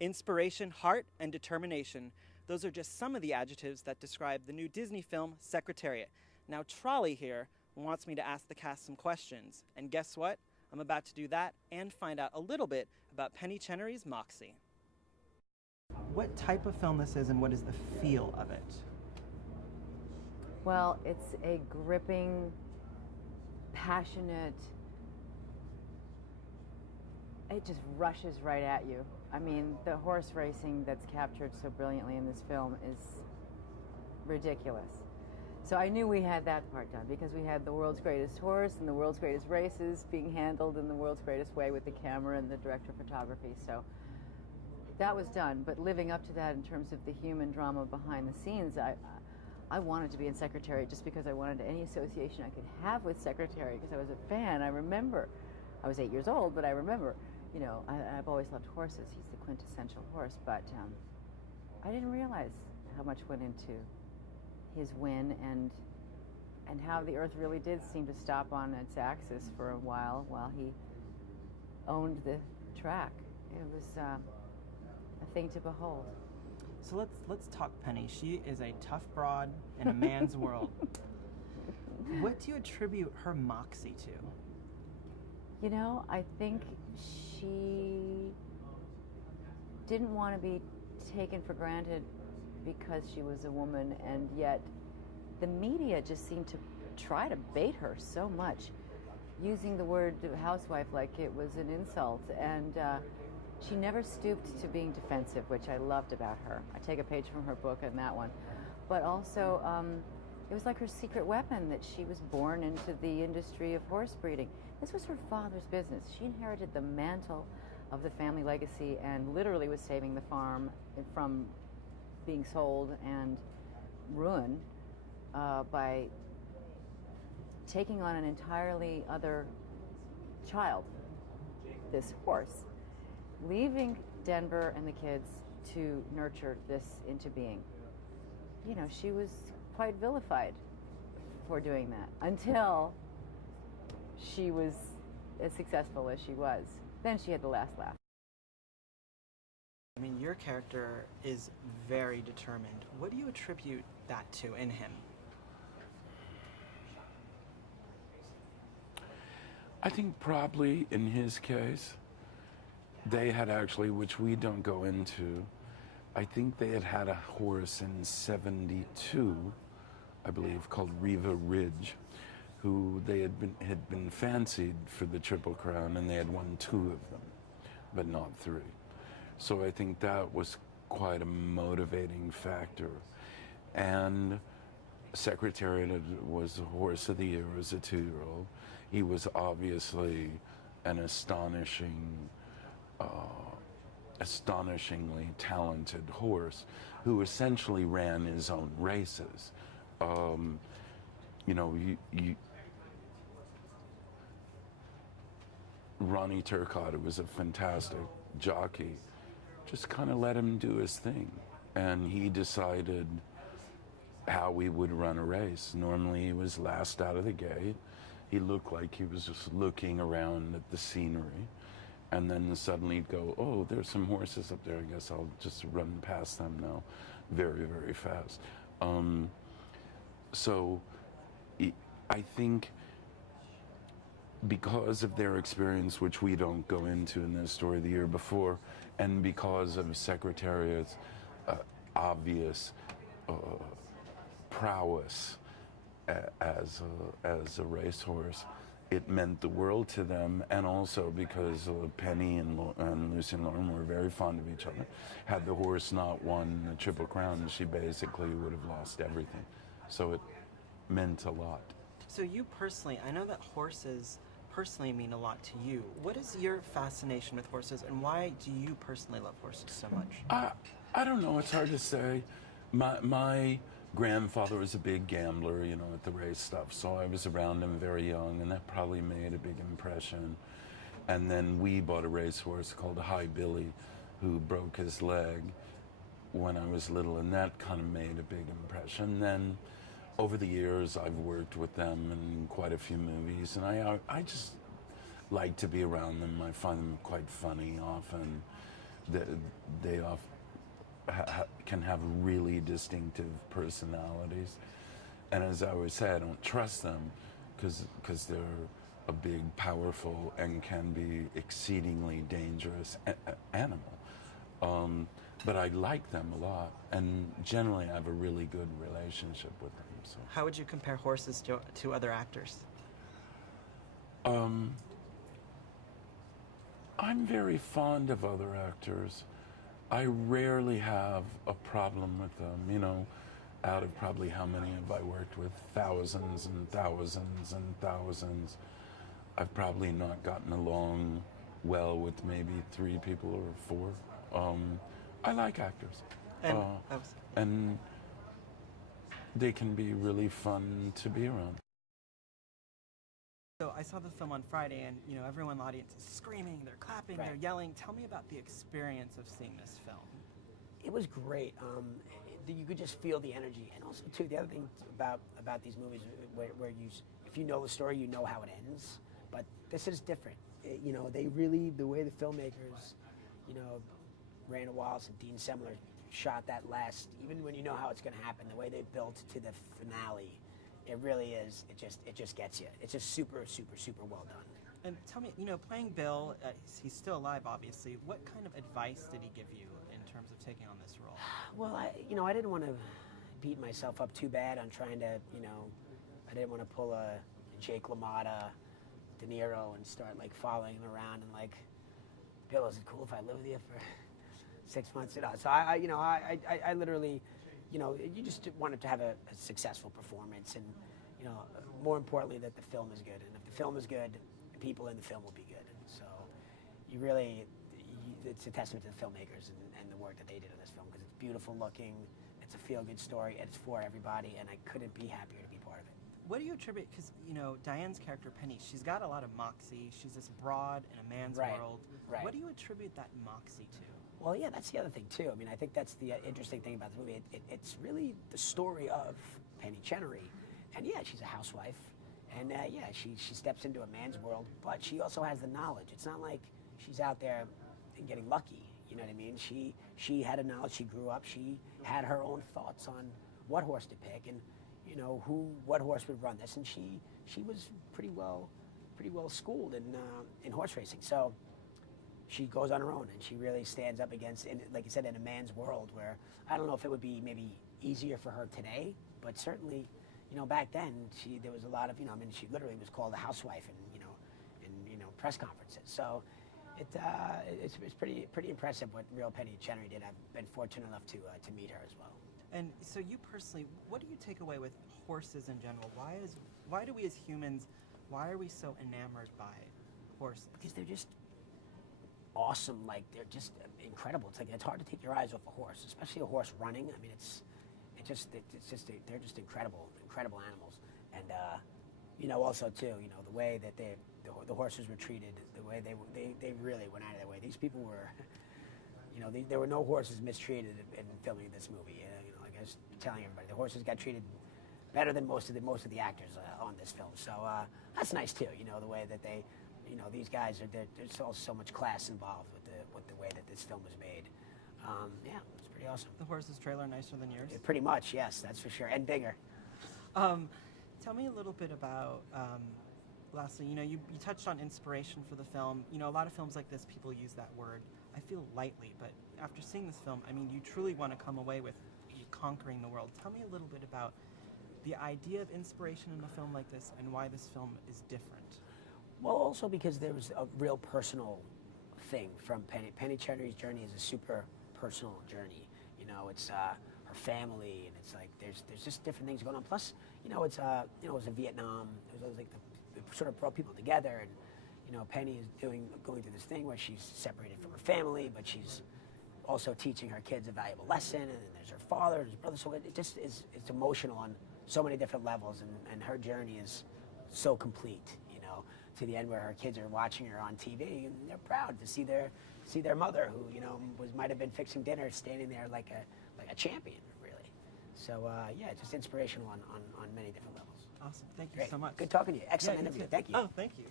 Inspiration, heart, and determination. Those are just some of the adjectives that describe the new Disney film, Secretariat. Now, Trolley here wants me to ask the cast some questions. And guess what? I'm about to do that and find out a little bit about Penny Chenery's Moxie. What type of film this is and what is the feel of it? Well, it's a gripping, passionate, it just rushes right at you. I mean, the horse racing that's captured so brilliantly in this film is ridiculous. So I knew we had that part done because we had the world's greatest horse and the world's greatest races being handled in the world's greatest way with the camera and the director of photography. So that was done, but living up to that in terms of the human drama behind the scenes, I wanted to be in Secretariat just because I wanted any association I could have with Secretariat because I was a fan. I remember, I was 8 years old, but I remember, you know, I've always loved horses. He's the quintessential horse, but I didn't realize how much went into his win and how the earth really did seem to stop on its axis for a while he owned the track. It was a thing to behold. So let's talk Penny. She is a tough broad in a man's world. What do you attribute her moxie to? You know, I think she didn't want to be taken for granted because she was a woman, and yet the media just seemed to try to bait her so much, using the word housewife like it was an insult, and she never stooped to being defensive, which I loved about her. I take a page from her book on that one. But also, it was like her secret weapon that she was born into the industry of horse breeding. This was her father's business. She inherited the mantle of the family legacy and literally was saving the farm from being sold and ruined by taking on an entirely other child, this horse, leaving Denver and the kids to nurture this into being. You know, she was quite vilified for doing that until she was as successful as she was. Then she had the last laugh. I mean, your character is very determined. What do you attribute that to in him? I think probably in his case, they had actually, which we don't go into, I think they had a horse in '72, I believe, called Riva Ridge, who they had been fancied for the Triple Crown, and they had won 2 of them, but not 3. So I think that was quite a motivating factor. And Secretariat was a horse of the year as a 2-year-old. He was obviously an astonishingly talented horse who essentially ran his own races. You know, Ronnie Turcotte, who was a fantastic jockey, just kind of let him do his thing. And he decided how we would run a race. Normally he was last out of the gate. He looked like he was just looking around at the scenery. And then suddenly he'd go, oh, there's some horses up there. I guess I'll just run past them now very, very fast. So I think because of their experience, which we don't go into in this story the year before, and because of Secretariat's obvious prowess as a racehorse, it meant the world to them, and also because Penny and Lucy and Lauren were very fond of each other. Had the horse not won the Triple Crown, she basically would have lost everything. So it meant a lot. So you personally, I know that horses personally mean a lot to you. What is your fascination with horses, and why do you personally love horses so much? I don't know, it's hard to say. My grandfather was a big gambler, you know, at the race stuff, so I was around him very young, and that probably made a big impression. And then we bought a racehorse called High Billy, who broke his leg when I was little, and that kind of made a big impression. Then over the years, I've worked with them in quite a few movies, and I just like to be around them. I find them quite funny often. they, they can have really distinctive personalities. And as I always say, I don't trust them because they're a big, powerful, and can be exceedingly dangerous animal. But I like them a lot, and generally I have a really good relationship with them. So. How would you compare horses to other actors? I'm very fond of other actors. I rarely have a problem with them, you know. Out of probably how many have I worked with? Thousands and thousands and thousands. I've probably not gotten along well with maybe 3 people or 4. I like actors. And they can be really fun to be around. So I saw the film on Friday, and you know everyone in the audience is screaming, they're clapping, Right. they're yelling. Tell me about the experience of seeing this film. It was great. You could just feel the energy, and also too, the other thing about these movies, where if you know the story, you know how it ends. But this is different. You know, they really, the way the filmmakers, you know, Randall Wallace and Dean Semler shot that last, even when you know how it's going to happen, the way they built to the finale, it really is. It just gets you. It's just super, super, super well done. And tell me, you know, playing Bill, he's still alive, obviously. What kind of advice did he give you in terms of taking on this role? Well, I didn't want to beat myself up too bad on trying to, you know, I didn't want to pull a Jake LaMotta, De Niro, and start like following him around and like, Bill, is it cool if I live with you for 6 months? You know, so I literally, you know, you just wanted to have a successful performance, and you know, more importantly, that the film is good. And if the film is good, the people in the film will be good. So you really, it's a testament to the filmmakers and the work that they did on this film, because it's beautiful looking, it's a feel-good story, and it's for everybody, and I couldn't be happier to be part of it. What do you attribute, because, you know, Diane's character, Penny, she's got a lot of moxie. She's this broad in a man's Right, world. right. What do you attribute that moxie to? Well, yeah, that's the other thing, too. I mean, I think that's the interesting thing about the movie. It's really the story of Penny Chenery. And yeah, she's a housewife. And yeah, she steps into a man's world, but she also has the knowledge. It's not like she's out there and getting lucky. You know what I mean? She had a knowledge. She grew up. She had her own thoughts on what horse to pick and, you know, what horse would run this. And she was pretty well schooled in horse racing. So she goes on her own, and she really stands up against, like you said, in a man's world where I don't know if it would be maybe easier for her today, but certainly, you know, back then there was a lot of, you know, I mean, she literally was called a housewife in press conferences. So it's pretty impressive what real Penny Chenery did. I've been fortunate enough to meet her as well. And so you personally, what do you take away with horses in general? Why do we as humans, why are we so enamored by horses? Because they're just awesome. Like, they're just incredible. It's hard to take your eyes off a horse, especially a horse running. I mean, they're just incredible animals. And you know, also too, you know, the way that the horses were treated, the way they really went out of their way. These people were, you know, there were no horses mistreated in filming this movie. You know, like I was telling everybody, the horses got treated better than most of the actors on this film. So that's nice too. You know, the way that they, you know, these guys there's also so much class involved with the way that this film was made. Yeah, it's pretty awesome. The horse's trailer nicer than yours? Yeah, pretty much, yes, that's for sure, and bigger. Tell me a little bit about, lastly, you know, you touched on inspiration for the film. You know, a lot of films like this, people use that word, I feel, lightly, but after seeing this film, I mean, you truly want to come away with conquering the world. Tell me a little bit about the idea of inspiration in a film like this and why this film is different. Well, also because there was a real personal thing from Penny. Penny Chenery's journey is a super personal journey. You know, it's her family, and it's like there's just different things going on. Plus, you know, it was in Vietnam. It was like it sort of brought people together, and you know, Penny is going through this thing where she's separated from her family, but she's also teaching her kids a valuable lesson. And then there's her father and his brother. So it just is, it's emotional on so many different levels, and her journey is so complete. You know, to the end where her kids are watching her on TV, and they're proud to see their mother, who, you know, might have been fixing dinner, standing there like a champion, really. So yeah, just inspirational on many different levels. Awesome. Thank you Great. so much. Good talking to you. Excellent interview. Too. Thank you. Oh, thank you.